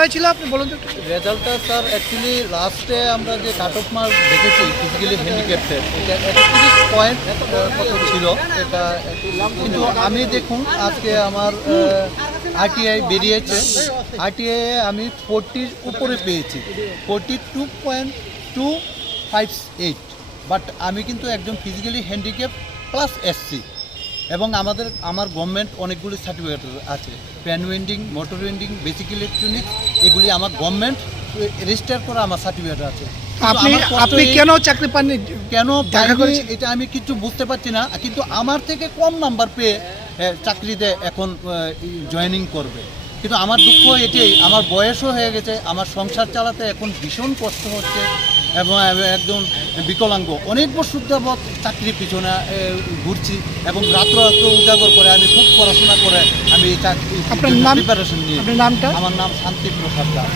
হয়েছিল আপনি বলুন তো। রেজাল্টটা স্যার অ্যাকচুয়ালি লাস্টে আমরা যে কাট অফ মার্ক দেখেছি ফিজিক্যালি হ্যান্ডিক্যাপ্টের এটা একত্রিশ পয়েন্ট কত ছিল এটা কিন্তু আমি দেখুন, আজকে আমার আরটিআই বেরিয়েছে। আরটিআই আমি ফোরটির উপরে পেয়েছি। Forty two point two five eight but আমি কিন্তু একজন ফিজিক্যালি হ্যান্ডিক্যাপ প্লাস এসসি এবং আমাদের আমার গভর্নমেন্ট অনেকগুলি সার্টিফিকেট আছে। Fan winding motor winding basic electronics এগুলি আমার গভর্নমেন্ট রেজিস্টার করা আমার সার্টিফিকেট আছে। আপনি আমার আপনি কেন চাকরি পাননি? কেন এটা আমি কিছু বুঝতে পারছি না। কিন্তু আমার থেকে কম নাম্বার পেয়ে চাকরিতে এখন জয়েনিং করবে। কিন্তু আমার দুঃখ এটাই আমার বয়সও হয়ে গেছে আমার সংসার চালাতে এখন ভীষণ কষ্ট হচ্ছে এবং একজন বিকলাঙ্গ। অনেক বছর যাবৎ চাকরির পিছনে ঘুরছি এবং রাত্র রাত্র উজাগর করে আমি খুব পড়াশোনা করে আমি এই চাকরি আপনার নাম- প্রিপারেশন নিয়ে। নামটা? আমার নাম শান্তি প্রসাদ দাস।